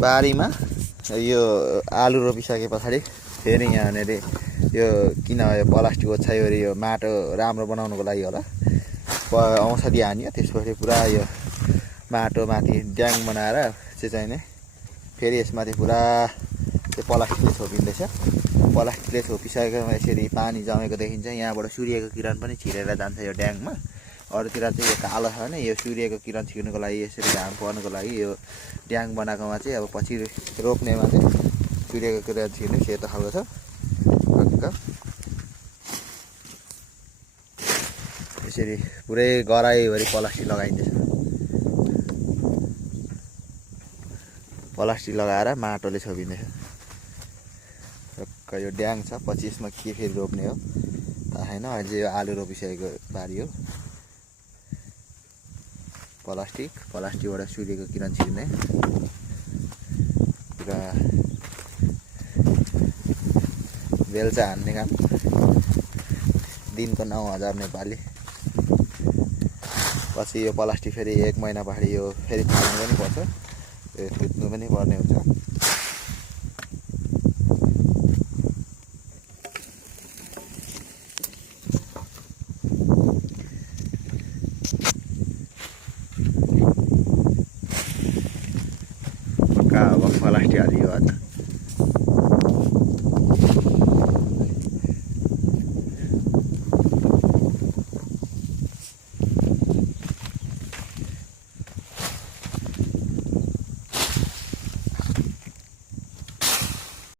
बारीमा यो आलु रोपिसके पछाडि फेरि यहाँनिर यो किन यो प्लास्टिक ओछ्यायो अरे यो माटो राम्रो बनाउनको लागि होला औषधि हान्यो। त्यसपछि पुरा यो माटो माथि ड्याङ बनाएर चाहिँ नै फेरि यसमाथि पुरा त्यो प्लास्टिकले छोपिँदैछ। प्लास्टिकले छोपिसकेकोमा यसरी पानी जमेको देखिन्छ। यहाँबाट सूर्यको किरण पनि छिरेर जान्छ यो ड्याङमा। अरूतिर चाहिँ यो कालो छ भने यो सूर्यको किरण छिर्नुको लागि यसरी घाम पर्नुको लागि यो ड्याङ बनाएकोमा चाहिँ अब पछि रोप्नेमा चाहिँ सूर्यको किरण छिर्ने सेतो खालको छ। यसरी पुरै गराइभरि प्लास्टिक लगाइँदैछ। प्लास्टिक लगाएर माटोले छोपिँदैछ। यो ड्याङ छ, पछि यसमा के फेरि रोप्ने हो थाहा छैन। अझै यो आलु रोपिसकेको बारी हो। प्लास्टिकबाट सूर्यको किरण छिर्ने पुरा बेलचा हान्ने काम। दिनको 9,000 नेपाली। पछि यो प्लास्टिक फेरि 1 महिना पछाडि यो फेरि फाल्नु पनि पर्छ, थुत्नु पनि पर्ने हुन्छ।